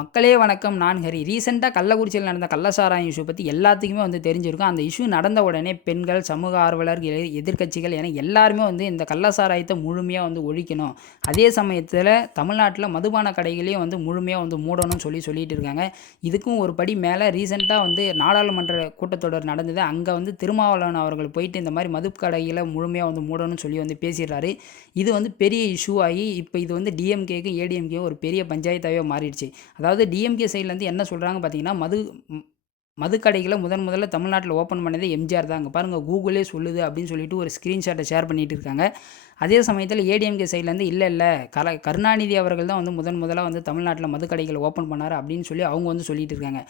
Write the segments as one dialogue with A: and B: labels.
A: மக்களே வணக்கம். நான் ஹரி. ரீசெண்டாக கள்ளக்குறிச்சியில் நடந்த கள்ளசாராயம் இஷ்யூ பற்றி எல்லாத்துக்குமே வந்து தெரிஞ்சிருக்கும். அந்த இஷ்யூ நடந்த உடனே பெண்கள் சமூக ஆர்வலர்கள் எதிர்கட்சிகள் எதிர்க்கட்சிகள் என எல்லாருமே வந்து இந்த கள்ளசாராயத்தை முழுமையாக வந்து ஒழிக்கணும். அதே சமயத்தில் தமிழ்நாட்டில் மதுபான கடைகளையும் வந்து முழுமையாக வந்து மூடணும்னு சொல்லி சொல்லிட்டு இருக்காங்க. இதுக்கும் ஒரு படி மேலே ரீசெண்டாக வந்து நாடாளுமன்ற கூட்டத்தொடர் நடந்தது. அங்கே வந்து திருமாவளவன் அவர்கள் போயிட்டு இந்த மாதிரி மது கடைகளை முழுமையாக வந்து மூடணும்னு சொல்லி வந்து பேசிடுறாரு. இது வந்து பெரிய இஷ்யூ ஆகி இப்போ இது வந்து டிஎம்கேக்கும் ஏடிஎம்கேக்கும் ஒரு பெரிய பஞ்சாயத்தாகவே மாறிடுச்சு. அதாவது அதாவது டிஎம்கே சைட்லேருந்து என்ன சொல்கிறாங்க பார்த்தீங்கன்னா மது மதுக்கடைகளை முதன் முதல்ல தமிழ்நாட்டில் ஓப்பன் பண்ணதே எம்ஜிஆர் தான் அங்கே பாருங்கள் கூகுளே சொல்லுது அப்படின்னு சொல்லிட்டு ஒரு ஸ்க்ரீன்ஷாட்டை ஷேர் பண்ணிகிட்டு இருக்காங்க. அதே சமயத்தில் ஏடிஎம்கே சைட்லேருந்து இல்லை இல்லை கல கருணாநிதி அவர்கள் தான் வந்து முதன் முதலாக வந்து தமிழ்நாட்டில் மதுக்கடைகள் ஓப்பன் பண்ணார் அப்படின்னு சொல்லி அவங்க வந்து சொல்லிட்டு இருக்காங்க.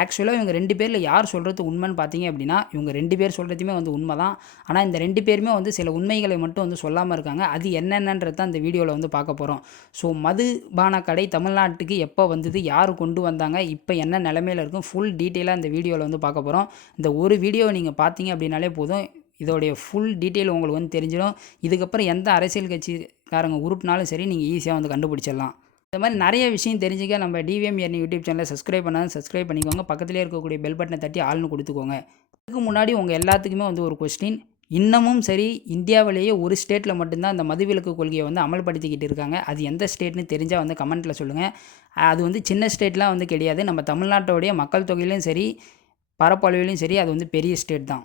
A: ஆக்சுவலாக இவங்க ரெண்டு பேரில் யார் சொல்கிறது உண்மைன்னு பார்த்தீங்க அப்படின்னா இவங்க ரெண்டு பேர் சொல்கிறதுமே வந்து உண்மை தான் ஆனால் இந்த ரெண்டு பேருமே வந்து சில உண்மைகளை மட்டும் வந்து சொல்லாமல் இருக்காங்க. அது என்னென்னன்றது தான் இந்த வீடியோவில் வந்து பார்க்க போகிறோம் ஸோ மதுபான கடை தமிழ்நாட்டுக்கு எப்போ வந்தது யார் கொண்டு வந்தாங்க இப்போ என்ன நிலமையில இருக்கும் ஃபுல் டீட்டெயிலாக இந்த வீடியோவில் வந்து பார்க்க போகிறோம் இந்த ஒரு வீடியோவை நீங்கள் பார்த்தீங்க அப்படின்னாலே போதும். இதோடைய ஃபுல் டீட்டெயில் உங்களுக்கு வந்து தெரிஞ்சிடும். இதுக்கப்புறம் எந்த அரசியல் கட்சிக்காரங்க உருப்பினாலும் சரி நீங்கள் ஈஸியாக வந்து கண்டுபிடிச்சிடலாம். இந்த மாதிரி நிறைய விஷயம் தெரிஞ்சுக்க நம்ம டிவிஎம் எர்னி யூடியூப் சேனலை சப்ஸ்கிரைப் பண்ணாலும் சப்ஸ்கிரைப் பண்ணிக்கோங்க. பக்கத்துலேயே இருக்கக்கூடிய பெல் பட்டனை தட்டி ஆள்னு கொடுத்துக்கோங்க. இதுக்கு முன்னாடி உங்கள் எல்லாத்துக்குமே வந்து ஒரு கொஸ்டின் இன்னமும் சரி இந்தியாவிலேயே ஒரு ஸ்டேட்டில் மட்டும்தான் அந்த மதுவிலக்கு கொள்கையை வந்து அமல்படுத்திக்கிட்டு இருக்காங்க. அது எந்த ஸ்டேட்னு தெரிஞ்சால் வந்து கமெண்ட்டில் சொல்லுங்கள் அது வந்து சின்ன ஸ்டேட்லாம் வந்து கிடையாது. நம்ம தமிழ்நாட்டோடைய மக்கள் தொகையிலையும் சரி பரப்பளவிலையும் சரி அது வந்து பெரிய ஸ்டேட் தான்.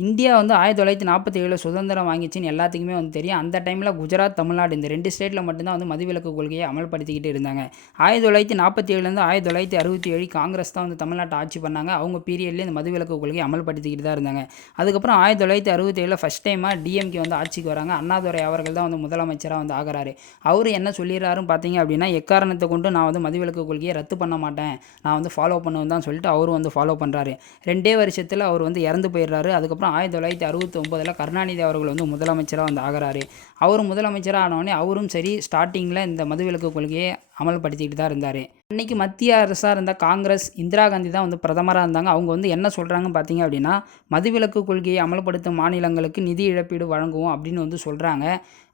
A: இந்தியா வந்து ஆயிரத்தி தொள்ளாயிரத்தி நாற்பத்தி ஏழில் சுதந்திரம் வாங்கிச்சின்னு எல்லாத்துக்குமே வந்து தெரியும். அந்த டைமில் குஜராத் தமிழ்நாடு இந்த ரெண்டு ஸ்டேட்டில் மட்டும்தான் வந்து மதுவிலக்கு கொள்கையை அமல்படுத்திக்கிட்டு இருந்தாங்க. ஆயிரத்தி தொள்ளாயிரத்தி நாற்பத்தி ஏழுலேருந்து ஆயிரத்தி தொள்ளாயிரத்தி அறுபத்தி ஏழு காங்கிரஸ் தான் வந்து தமிழ்நாட்டை ஆட்சி பண்ணாங்க. அவங்க பீரியட்லேயே இந்த மதுவிலக்கு கொள்கையை அமல்படுத்திக்கிட்டு தான் இருந்தாங்க. அதுக்கப்புறம் ஆயிரத்தி தொள்ளாயிரத்தி அறுபத்தி ஏழில் ஃபஸ்ட் டைமாக டிஎம்கே வந்து ஆட்சிக்கு வராங்க. அண்ணாதுரை அவர்கள் தான் வந்து முதலமைச்சராக வந்து ஆகிறாரு. அவர் என்ன சொல்லிடுறாருன்னு பார்த்தீங்க அப்படின்னா எக்காரணத்தை கொண்டு நான் வந்து மதுவிலக்கு கொள்கையை ரத்து பண்ண மாட்டேன். நான் வந்து ஃபாலோ பண்ணுவேன் தான் சொல்லிட்டு அவரும் வந்து ஃபாலோ பண்ணுறாரு ரெண்டே வருஷத்தில் அவர் வந்து இறந்து போயிடுறாரு. அதுக்கப்புறம் ஆயிரத்தி தொள்ளாயிரத்தி அறுபத்தி ஒம்பதில் கருணாநிதி அவர்கள் வந்து முதலமைச்சராக வந்து ஆகிறாரு. அவர் முதலமைச்சராக ஆனவுடனே அவரும் சரி ஸ்டார்டிங்கில் இந்த மதுவிலக்கு கொள்கையை அமல்படுத்திக்கிட்டு தான் இருந்தார். அன்றைக்கி மத்திய அரசாக இருந்த காங்கிரஸ் இந்திரா காந்தி தான் வந்து பிரதமராக இருந்தாங்க. அவங்க வந்து என்ன சொல்கிறாங்கன்னு பார்த்தீங்க அப்படின்னா மதுவிலக்கு கொள்கையை அமல்படுத்தும் மாநிலங்களுக்கு நிதி இழப்பீடு வழங்குவோம் அப்படின்னு வந்து சொல்கிறாங்க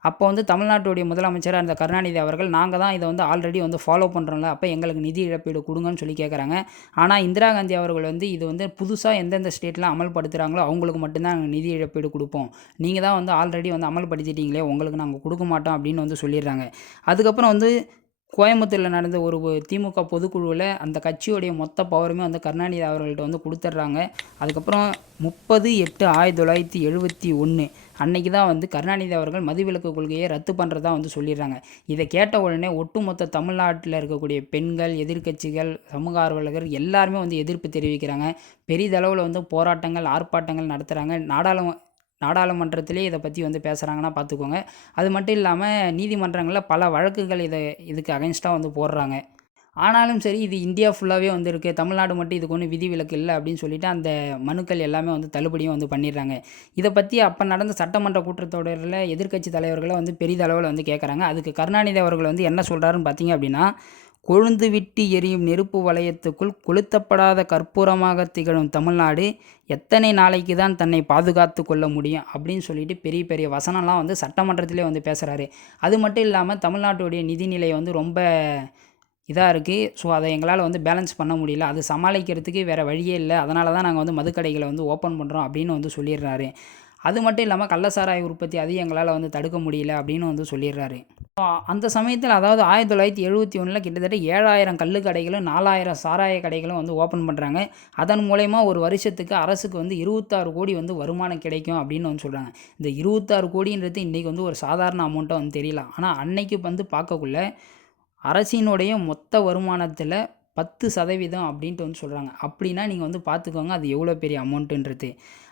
A: அப்போ வந்து தமிழ்நாட்டுடைய முதலமைச்சராக இருந்த கருணாநிதி அவர்கள் நாங்கள் தான் இதை வந்து ஆல்ரெடி வந்து ஃபாலோ பண்ணுறோம்ல அப்போ எங்களுக்கு நிதி இழப்பீடு கொடுங்கன்னு சொல்லி கேட்குறாங்க ஆனால் இந்திரா காந்தி அவர்கள் வந்து இது வந்து புதுசாக எந்தெந்த ஸ்டேட்டில் அமல்படுத்துகிறாங்களோ அவங்களுக்கு மட்டும்தான் நாங்கள் நிதி இழப்பீடு கொடுப்போம். நீங்கள் தான் வந்து ஆல்ரெடி வந்து அமல்படுத்திட்டீங்களே உங்களுக்கு நாங்கள் கொடுக்க மாட்டோம் அப்படின்னு வந்து சொல்லிடுறாங்க. அதுக்கப்புறம் வந்து கோயம்புத்தூரில் நடந்த ஒரு திமுக பொதுக்குழுவில் அந்த கட்சியோடைய மொத்த பவருமே வந்து கருணாநிதி அவர்கள்ட்ட வந்து கொடுத்துட்றாங்க அதுக்கப்புறம் முப்பது எட்டு ஆயிரத்தி தொள்ளாயிரத்தி எழுபத்தி ஒன்று அன்னைக்கு தான் வந்து கருணாநிதி அவர்கள் மதுவிலக்கு கொள்கையை ரத்து பண்ணுறதா வந்து சொல்லிடுறாங்க இதை கேட்ட உடனே ஒட்டுமொத்த தமிழ்நாட்டில் இருக்கக்கூடிய பெண்கள் எதிர்க்கட்சிகள் சமூக ஆர்வலர்கள் எல்லாருமே வந்து எதிர்ப்பு தெரிவிக்கிறாங்க. பெரிதளவில் வந்து போராட்டங்கள் ஆர்ப்பாட்டங்கள் நடத்துகிறாங்க நாடாளும நாடாளுமன்றத்திலே இதை பற்றி வந்து பேசுகிறாங்கன்னா பார்த்துக்கோங்க அது மட்டும் இல்லாமல் நீதிமன்றங்களில் பல வழக்குகள் இதை இதுக்கு அகைன்ஸ்டாக வந்து போடுறாங்க. ஆனாலும் சரி இது இந்தியா ஃபுல்லாகவே வந்து இருக்குது தமிழ்நாடு மட்டும் இதுக்கு ஒன்றும் விதிவிலக்கு இல்லை அப்படின்னு சொல்லிட்டு அந்த மனுக்கள் எல்லாமே வந்து தள்ளுபடியும் வந்து பண்ணிடுறாங்க. இதை பற்றி அப்போ நடந்த சட்டமன்ற கூட்டத்தொடரில் எதிர்க்கட்சி தலைவர்களை வந்து பெரிதளவில் வந்து கேட்குறாங்க அதுக்கு கருணாநிதி அவர்கள் வந்து என்ன சொல்கிறாருன்னு பார்த்தீங்க அப்படின்னா கொழுந்து விட்டு எரியும் நெருப்பு வளையத்துக்குள் கொளுத்தப்படாத கற்பூரமாக திகழும் தமிழ்நாடு எத்தனை நாளைக்கு தான் தன்னை பாதுகாத்து கொள்ள முடியும் அப்படின்னு சொல்லிட்டு பெரிய பெரிய வசனம்லாம் வந்து சட்டமன்றத்திலே வந்து பேசுகிறாரு அது மட்டும் இல்லாமல் தமிழ்நாட்டுடைய நிதிநிலை வந்து ரொம்ப இதாக இருக்குது ஸோ அதை எங்களால் வந்து பேலன்ஸ் பண்ண முடியல. அது சமாளிக்கிறதுக்கு வேறு வழியே இல்லை. அதனால தான் நாங்கள் வந்து மதுக்கடைகளை வந்து ஓப்பன் பண்ணுறோம் அப்படின்னு வந்து சொல்லிடுறாரு. அது மட்டும் இல்லாமல் கள்ளசாராய உற்பத்தி அதையும் எங்களால் வந்து தடுக்க முடியல அப்படின்னு வந்து சொல்லிடுறாரு. அந்த சமயத்தில் அதாவது ஆயிரத்தி தொள்ளாயிரத்தி எழுபத்தி ஒன்றில் கிட்டத்தட்ட ஏழாயிரம் கல் கடைகளும் நாலாயிரம் சாராய கடைகளும் வந்து ஓப்பன் பண்ணுறாங்க அதன் மூலயமா ஒரு வருஷத்துக்கு அரசுக்கு வந்து இருபத்தாறு கோடி வந்து வருமானம் கிடைக்கும் அப்படின்னு வந்து சொல்கிறாங்க இந்த இருபத்தாறு கோடின்றது இன்றைக்கி வந்து ஒரு சாதாரண அமௌண்ட்டாக வந்து தெரியல. ஆனால் அன்னைக்கு வந்து பார்க்கக்குள்ள அரசினுடைய மொத்த வருமானத்தில் பத்து சதவீதம் அப்படின்ட்டு வந்து சொல்கிறாங்க அப்படின்னா நீங்கள் வந்து பார்த்துக்கோங்க அது எவ்வளோ பெரிய அமௌண்ட்டுன்றது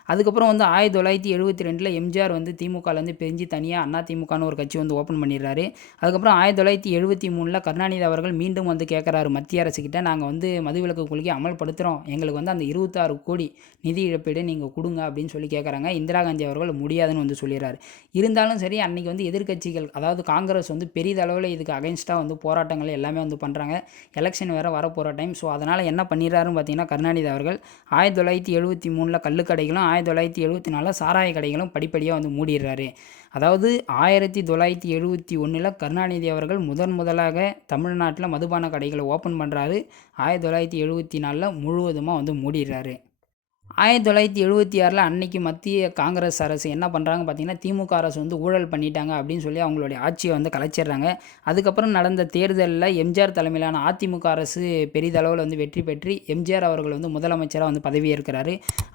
A: அதுக்கப்புறம் வந்து ஆயிரத்தி தொள்ளாயிரத்தி எழுபத்தி ரெண்டில் எம்ஜிஆர் வந்து திமுகலேருந்து பிரிஞ்சு தனியாக அண்ணா திமுகன்னு ஒரு கட்சி வந்து ஓப்பன் பண்ணிடுறாரு. அதுக்கப்புறம் ஆயிரத்தி தொள்ளாயிரத்தி எழுபத்தி மூணில் கருணாநிதி அவர்கள் மீண்டும் வந்து கேட்குறாரு மத்திய அரசுக்கிட்ட நாங்கள் வந்து மதுவிலக்கு கொள்கை அமல்படுத்துகிறோம் எங்களுக்கு வந்து அந்த இருபத்தாறு கோடி நிதி இழப்பீடு நீங்கள் கொடுங்க அப்படின்னு சொல்லி கேட்குறாங்க இந்திரா காந்தி அவர்கள் முடியாதுன்னு வந்து சொல்லிடுறாரு. இருந்தாலும் சரி அன்றைக்கி வந்து எதிர்க்கட்சிகள் அதாவது காங்கிரஸ் வந்து பெரிதளவில் இதுக்கு அகைன்ஸ்டாக வந்து போராட்டங்கள் எல்லாமே வந்து பண்ணுறாங்க எலெக்ஷன் வேறு வரப்போகிற டைம் ஸோ அதனால் என்ன பண்ணிடுறாருன்னு பார்த்தீங்கன்னா கருணாநிதி அவர்கள் ஆயிரத்தி தொள்ளாயிரத்தி எழுபத்தி மூணில் கல்லுக்கடைகளும் ஆயிரத்தி தொள்ளாயிரத்தி எழுபத்தி நாலில் சாராய கடைகளும் படிப்படியாக வந்து மூடிடுறாரு. அதாவது ஆயிரத்தி தொள்ளாயிரத்தி எழுபத்தி ஒன்றில் கருணாநிதி அவர்கள் முதன் முதலாக தமிழ்நாட்டில் மதுபான கடைகளை ஓப்பன் பண்ணுறாரு ஆயிரத்தி தொள்ளாயிரத்தி எழுபத்தி நாலில் முழுவதுமாக வந்து மூடிடுறாரு. ஆயிரத்தி தொள்ளாயிரத்தி எழுபத்தி ஆறில் அன்னைக்கு மத்திய காங்கிரஸ் அரசு என்ன பண்ணுறாங்க பார்த்தீங்கன்னா திமுக அரசு வந்து ஊழல் பண்ணிட்டாங்க அப்படின்னு சொல்லி அவங்களுடைய ஆட்சியை வந்து கலைச்சிடுறாங்க. அதுக்கப்புறம் நடந்த தேர்தலில் எம்ஜிஆர் தலைமையிலான அதிமுக அரசு பெரிதளவில் வந்து வெற்றி பெற்று எம்ஜிஆர் அவர்கள் வந்து முதலமைச்சராக வந்து பதவியேற்கிறாரு.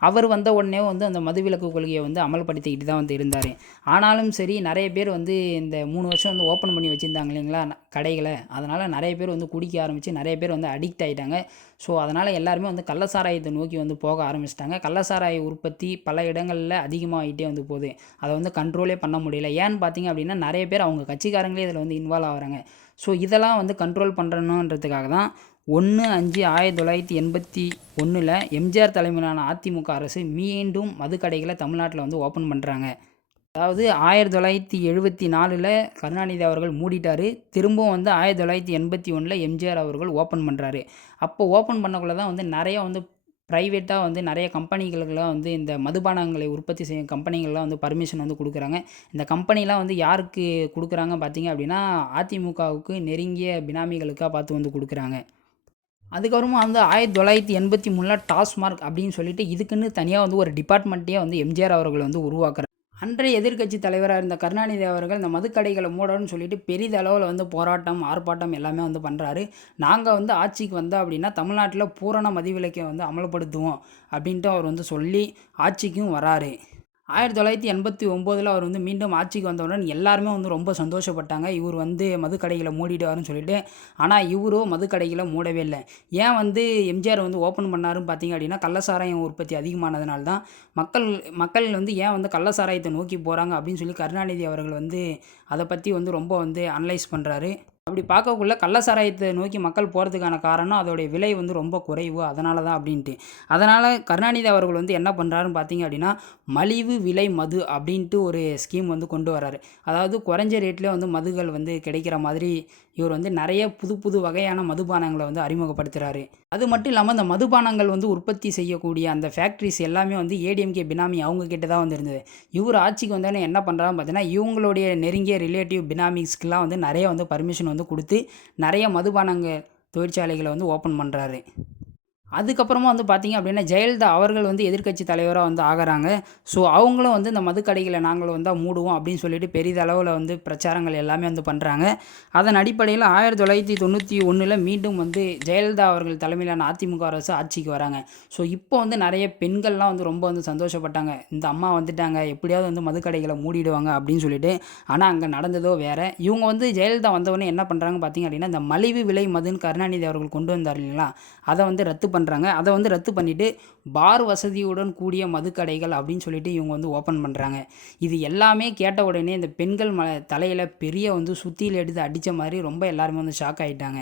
A: அவர் வந்த உடனே வந்து அந்த மதுவிலக்கு கொள்கையை வந்து அமல்படுத்திக்கிட்டு தான் வந்து இருந்தார். ஆனாலும் சரி நிறைய பேர் வந்து இந்த மூணு வருஷம் வந்து ஓப்பன் பண்ணி வச்சுருந்தாங்க இல்லைங்களா கடைகளை. அதனால் நிறைய பேர் வந்து குடிக்க ஆரம்பித்து நிறைய பேர் வந்து அடிக்ட் ஆகிட்டாங்க ஸோ அதனால் எல்லாருமே வந்து கள்ளசாராயத்தை நோக்கி வந்து போக ஆரம்பிச்சிட்டாங்க. கள்ளசாராய உற்பத்தி பல இடங்களில் அதிகமாகிட்டே வந்து போகுது. அதை வந்து கண்ட்ரோலே பண்ண முடியல. ஏன்னு பார்த்தீங்க அப்படின்னா நிறைய பேர் அவங்க கட்சிக்காரங்களே இதில் வந்து இன்வால்வ் ஆகுறாங்க. ஸோ இதெல்லாம் வந்து கண்ட்ரோல் பண்ணுறணுன்றதுக்காக தான் ஒன்று அஞ்சு ஆயிரத்தி தொள்ளாயிரத்தி எண்பத்தி ஒன்றில் எம்ஜிஆர் தலைமையிலான அதிமுக அரசு மீண்டும் மதுக்கடைகளை தமிழ்நாட்டில் வந்து ஓப்பன் பண்ணுறாங்க அதாவது ஆயிரத்தி தொள்ளாயிரத்தி எழுபத்தி நாலில் கருணாநிதி அவர்கள் மூடிட்டார். திரும்பவும் வந்து ஆயிரத்தி தொள்ளாயிரத்தி எண்பத்தி ஒன்றில் எம்ஜிஆர் அவர்கள் ஓப்பன் பண்ணுறாரு அப்போ ஓப்பன் பண்ணக்குள்ளே தான் வந்து நிறையா வந்து ப்ரைவேட்டாக வந்து நிறைய கம்பெனிகளுக்கெல்லாம் வந்து இந்த மதுபானங்களை உற்பத்தி செய்யும் கம்பெனிகள்லாம் வந்து பர்மிஷன் வந்து கொடுக்குறாங்க. இந்த கம்பெனிலாம் வந்து யாருக்கு கொடுக்குறாங்க பார்த்தீங்க அப்படின்னா அதிமுகவுக்கு நெருங்கிய பினாமிகளுக்காக பார்த்து வந்து கொடுக்குறாங்க. அதுக்கப்புறமா வந்து ஆயிரத்தி தொள்ளாயிரத்தி எண்பத்தி மூணில் டாஸ்மார்க் அப்படின்னு சொல்லிட்டு இதுக்குன்னு தனியாக வந்து ஒரு டிபார்ட்மெண்ட்டே வந்து எம்ஜிஆர் அவர்கள் வந்து உருவாக்குறாங்க. அன்றைய எதிர்க்கட்சி தலைவராக இருந்த கருணாநிதி அவர்கள் இந்த மதுக்கடைகளை மூடணும்னு சொல்லிட்டு பெரிதளவில் வந்து போராட்டம் ஆர்ப்பாட்டம் எல்லாமே வந்து பண்ணுறாரு நாங்கள் வந்து ஆட்சிக்கு வந்தோம் அப்படின்னா தமிழ்நாட்டில் பூரண மதிவிலக்கை வந்து அமல்படுத்துவோம் அப்படின்ட்டு அவர் வந்து சொல்லி ஆட்சிக்கும் வராரு. ஆயிரத்தி தொள்ளாயிரத்தி எண்பத்தி ஒம்போதில் அவர் வந்து மீண்டும் ஆட்சிக்கு வந்தவுடன் எல்லாருமே வந்து ரொம்ப சந்தோஷப்பட்டாங்க. இவர் வந்து மதுக்கடைகளை மூடிடுவார்னு சொல்லிட்டு. ஆனால் இவரோ மதுக்கடைகளை மூடவே இல்லை. ஏன் வந்து எம்ஜிஆர் வந்து ஓப்பன் பண்ணாருன்னு பார்த்தீங்க அப்படின்னா கள்ளசாராயம் உற்பத்தி அதிகமானதுனால தான் மக்கள் மக்கள் வந்து ஏன் வந்து கள்ளசாராயத்தை நோக்கி போகிறாங்க அப்படின்னு சொல்லி கருணாநிதி அவர்கள் வந்து அதை பற்றி வந்து ரொம்ப வந்து அனலைஸ் பண்ணுறாரு அப்படி பார்க்கக்குள்ள கள்ளசாராயத்தை நோக்கி மக்கள் போகிறதுக்கான காரணம் அதோடைய விலை வந்து ரொம்ப குறைவு. அதனால தான் அப்படின்ட்டு. அதனால் கருணாநிதி அவர்கள் வந்து என்ன பண்ணுறாருன்னு பார்த்தீங்க அப்படின்னா மலிவு விலை மது அப்படின்ட்டு ஒரு ஸ்கீம் வந்து கொண்டு வராரு அதாவது குறைஞ்ச ரேட்லேயே வந்து மதுகள் வந்து கிடைக்கிற மாதிரி இவர் வந்து நிறைய புது புது வகையான மதுபானங்களை வந்து அறிமுகப்படுத்துகிறாரு அது மட்டும் இல்லாமல் இந்த மதுபானங்கள் வந்து உற்பத்தி செய்யக்கூடிய அந்த ஃபேக்ட்ரிஸ் எல்லாமே வந்து ஏடிஎம்கே பினாமி அவங்க கிட்ட தான் வந்து இருந்தது இவர் ஆட்சிக்கு வந்தோடனே என்ன பண்ணுறான்னு பார்த்தீங்கன்னா இவங்களுடைய நெருங்கிய ரிலேட்டிவ் பினாமிக்ஸ்க்கெலாம் வந்து நிறைய வந்து பர்மிஷன் வந்து கொடுத்து நிறைய மதுபானங்கள் தொழிற்சாலைகளை வந்து ஓப்பன் பண்ணுறாரு அதுக்கப்புறமா வந்து பார்த்திங்க அப்படின்னா ஜெயலலிதா அவர்கள் வந்து எதிர்க்கட்சி தலைவராக வந்து ஆகிறாங்க. ஸோ அவங்களும் வந்து இந்த மதுக்கடைகளை நாங்கள் வந்து மூடுவோம் அப்படின்னு சொல்லிட்டு பெரிதளவில் வந்து பிரச்சாரங்கள் எல்லாமே வந்து பண்ணுறாங்க அதன் அடிப்படையில் ஆயிரத்தி தொள்ளாயிரத்தி தொண்ணூற்றி ஒன்றில் மீண்டும் வந்து ஜெயலலிதா அவர்கள் தலைமையிலான அதிமுக அரசு ஆட்சிக்கு வராங்க. ஸோ இப்போ வந்து நிறைய பெண்கள்லாம் வந்து ரொம்ப வந்து சந்தோஷப்பட்டாங்க. இந்த அம்மா வந்துட்டாங்க எப்படியாவது வந்து மதுக்கடைகளை மூடிடுவாங்க அப்படின்னு சொல்லிட்டு. ஆனால் அங்கே நடந்ததோ வேறு. இவங்க வந்து ஜெயலலிதா வந்தவொடனே என்ன பண்ணுறாங்க பார்த்தீங்க அப்படின்னா இந்த மலிவு விலை மதுன்னு கருணாநிதி அவர்கள் கொண்டு வந்தார் இல்லைங்களா? அதை வந்து ரத்து பண்ண பண்ணுறாங்க அதை வந்து ரத்து பண்ணிவிட்டு பார் வசதியுடன் கூடிய மதுக்கடைகள் அப்படின்னு சொல்லிட்டு இவங்க வந்து ஓப்பன் பண்ணுறாங்க இது எல்லாமே கேட்ட உடனே இந்த பெண்கள் ம தலையில் பெரிய வந்து சுத்தியில் எடுத்து அடித்த மாதிரி ரொம்ப எல்லாருமே வந்து ஷாக் ஆகிட்டாங்க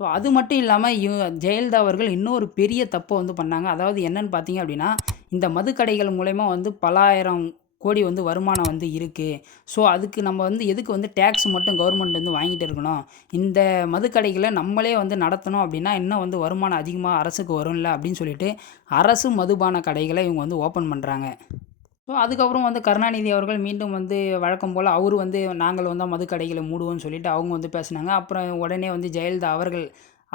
A: ஸோ அது மட்டும் இல்லாமல் இவ ஜெயலலிதா அவர்கள் இன்னொரு பெரிய தப்பை வந்து பண்ணாங்க. அதாவது என்னன்னு பார்த்தீங்க அப்படின்னா இந்த மதுக்கடைகள் மூலயமா வந்து பலாயிரம் கோடி வந்து வருமானம் வந்து இருக்குது ஸோ அதுக்கு நம்ம வந்து எதுக்கு வந்து டேக்ஸ் மட்டும் கவர்மெண்ட் வந்து வாங்கிட்டு இருக்கணும்? இந்த மதுக்கடைகளை நம்மளே வந்து நடத்தணும் அப்படின்னா இன்னும் வந்து வருமானம் அதிகமாக அரசுக்கு வரும்ல அப்படின்னு சொல்லிட்டு அரசு மதுபான கடைகளை இவங்க வந்து ஓப்பன் பண்ணுறாங்க ஸோ அதுக்கப்புறம் வந்து கருணாநிதி அவர்கள் மீண்டும் வந்து வழக்கம் போல் அவர் வந்து நாங்கள் வந்து மதுக்கடைகளை மூடுவோம்னு சொல்லிட்டு அவங்க வந்து பேசினாங்க. அப்புறம் உடனே வந்து ஜெயலலிதா அவர்கள்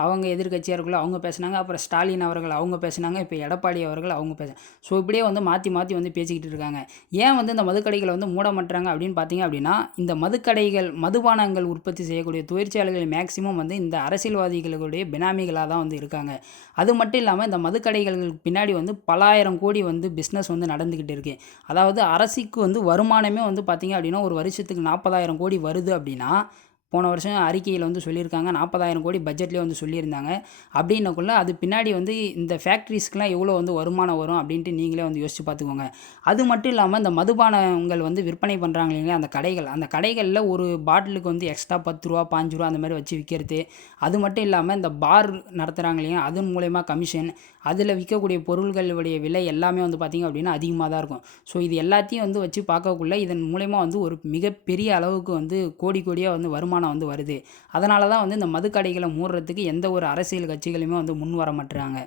A: அவங்க எதிர்கட்சியாக இருக்குள்ள அவங்க பேசினாங்க. அப்புறம் ஸ்டாலின் அவர்கள் அவங்க பேசினாங்க. இப்போ எடப்பாடி அவர்கள் அவங்க பேச ஸோ இப்படியே வந்து மாற்றி மாற்றி வந்து பேசிக்கிட்டு இருக்காங்க. ஏன் வந்து இந்த மதுக்கடைகளை வந்து மூட மாட்டுறாங்க அப்படின்னு பார்த்தீங்க அப்படின்னா இந்த மதுக்கடைகள் மதுபானங்கள் உற்பத்தி செய்யக்கூடிய தொழிற்சாலைகள் மேக்சிமம் வந்து இந்த அரசியல்வாதிகளுடைய பினாமிகளாக தான் வந்து இருக்காங்க. அது மட்டும் இல்லாமல் இந்த மதுக்கடைகளுக்கு பின்னாடி வந்து பலாயிரம் கோடி வந்து பிஸ்னஸ் வந்து நடந்துக்கிட்டு இருக்குது அதாவது அரசுக்கு வந்து வருமானமே வந்து பார்த்திங்க அப்படின்னா ஒரு வருஷத்துக்கு நாற்பதாயிரம் கோடி வருது அப்படின்னா போன வருஷம் அறிக்கையில் வந்து சொல்லியிருக்காங்க. நாற்பதாயிரம் கோடி பட்ஜெட்லேயே வந்து சொல்லியிருந்தாங்க. அப்படின்னக்குள்ளே அது பின்னாடி வந்து இந்த ஃபேக்ட்ரிஸ்க்கெலாம் எவ்வளோ வந்து வருமானம் வரும் அப்படின்ட்டு நீங்களே வந்து யோசிச்சு பார்த்துக்கோங்க. அது மட்டும் இல்லாமல் இந்த மதுபானங்கள் வந்து விற்பனை பண்ணுறாங்க இல்லைங்களா? அந்த கடைகள். அந்த கடைகளில் ஒரு பாட்டிலுக்கு வந்து எக்ஸ்ட்ரா பத்து ரூபா பாஞ்சு ரூபா அந்த மாதிரி வச்சு விற்கிறது அது மட்டும் இல்லாமல் இந்த பார் நடத்துகிறாங்க இல்லையா? அதன் மூலயமா கமிஷன் அதில் விற்கக்கூடிய பொருள்களுடைய விலை எல்லாமே வந்து பார்த்திங்க அப்படின்னா அதிகமாக தான் இருக்கும். ஸோ இது எல்லாத்தையும் வந்து வச்சு பார்க்கக்குள்ள இதன் மூலயமா வந்து ஒரு மிகப்பெரிய அளவுக்கு வந்து கோடி கோடியாக வந்து வருமானம் வருமானம் வந்து வருது. அதனால தான் வந்து இந்த மதுக்கடைகளை மூடுறதுக்கு எந்த ஒரு அரசியல் கட்சிகளுமே வந்து முன் வர மாட்டுறாங்க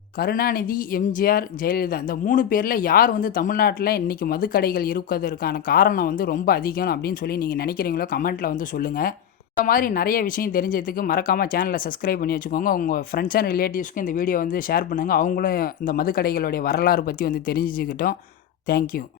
A: கருணாநிதி எம்ஜிஆர் ஜெயலலிதா இந்த மூணு பேரில் யார் வந்து தமிழ்நாட்டில் இன்றைக்கி மதுக்கடைகள் இருக்கிறதுக்கான காரணம் வந்து ரொம்ப அதிகம் அப்படின்னு சொல்லி நீங்கள் நினைக்கிறீங்களோ கமெண்ட்டில் வந்து சொல்லுங்கள் இந்த மாதிரி நிறைய விஷயம் தெரிஞ்சதுக்கு மறக்காமல் சேனலை சப்ஸ்கிரைப் பண்ணி வச்சுக்கோங்க. உங்கள் ஃப்ரெண்ட்ஸ் அண்ட் ரிலேட்டிவ்ஸ்க்கு இந்த வீடியோ வந்து ஷேர் பண்ணுங்கள் அவங்களும் இந்த மதுக்கடைகளுடைய வரலாறு பற்றி வந்து தெரிஞ்சுக்கிட்டோம். தேங்க்யூ